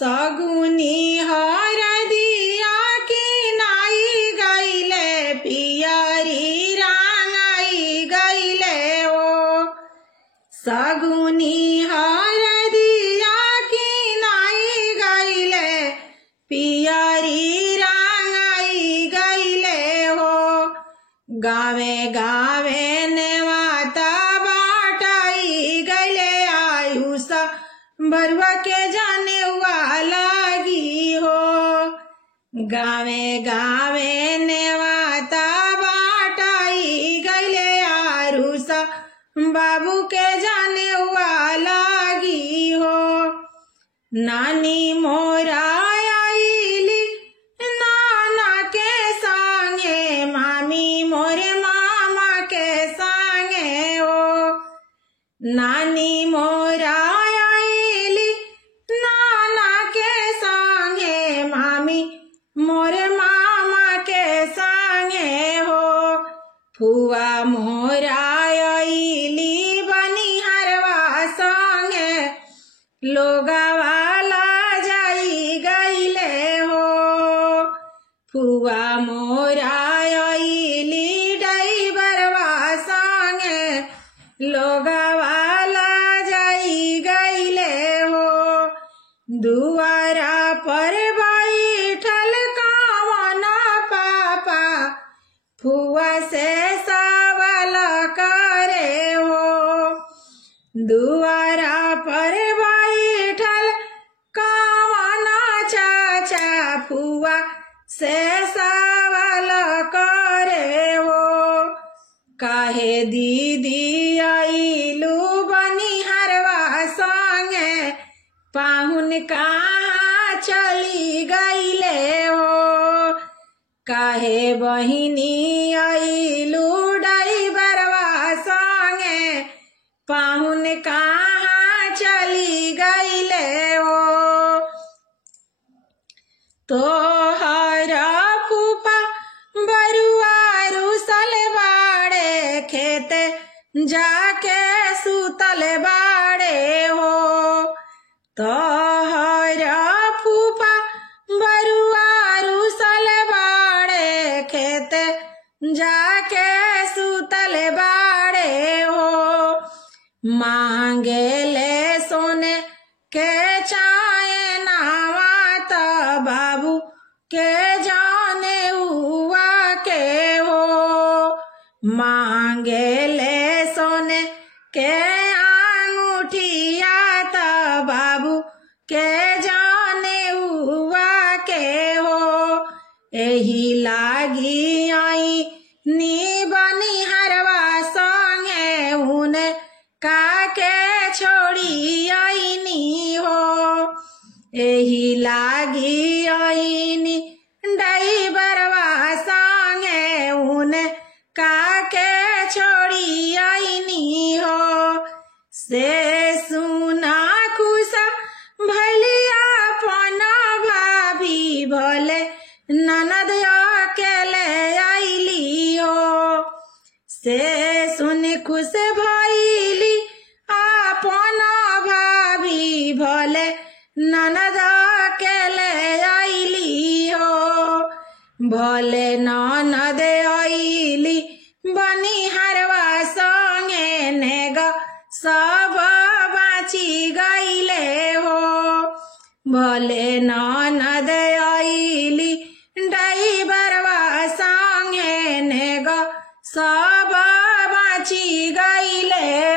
सगुनी हरदिया की नाई गईले पियरी रांगाई गईले ओ। सगुनी हरदिया की नाई गईले पियरी रांगाई गईले हो। गावे गावे नेवाता बाटाई गईले आयुष बरुआ के जाने लागी हो। गावे गावे नेवाता बाटाई गईले आरुष बाबू के जाने लागी हो। नानी मोरा आईली नाना के संगे मामी मोरे मामा के संगे ओ। नानी मोरा आईली नाना के संगे मामी मोरे मामा के संगे हो। फुआ मोरा आईली बनिहारवा संगे लोगावाला जाई गईले हो। फुआ मोरा आईली ड्राइवरवा संगे लोगावाला जाई गईले हो। दुआरा पर बैठल कावन पापा फुआ से सवाल करे हो। दुआरा पर बैठल कावन चाचा फुआ से सवाल करे हो। काहे दीदी आइलू बनिहारवा संगे पाहुन कहाँ चली गईले हो। काहे बहिनी आइलू ड्राइवरवा संगे पाहुन कहाँ चली गईले हो। तोहर फूफा बरुआ रुसल बाड़े खेते जाके सुतल बाड़े हो। तोहर फूफा बरुआ रुसल बाड़े खेते जाके सुतल बाड़े हो। मांगेले सोने के चाहे नावा त बाबू के जाने हुआ के हो। मांगेले सोने के अंगूठिया त बाबू के जाने हुआ के हो। एही लागी आई नी बनिहारवा संगे उने काके छोड़ी आईनी हो। एही लागी आईनी ड्राइवरवा संगे उने काके छोड़ी आईनी हो। से सुना खुशा भलिया पना भाभी भले ननद अकेले आईली हो। से सुन खुश भइली अपना भाभी भले ननद अकेले आईली हो। भले ननद आईली बनिहारवा संगे नेग सब बाची गईले हो। भले ननद आईली ड्राइवरवा संगे नेग सब बाची गईले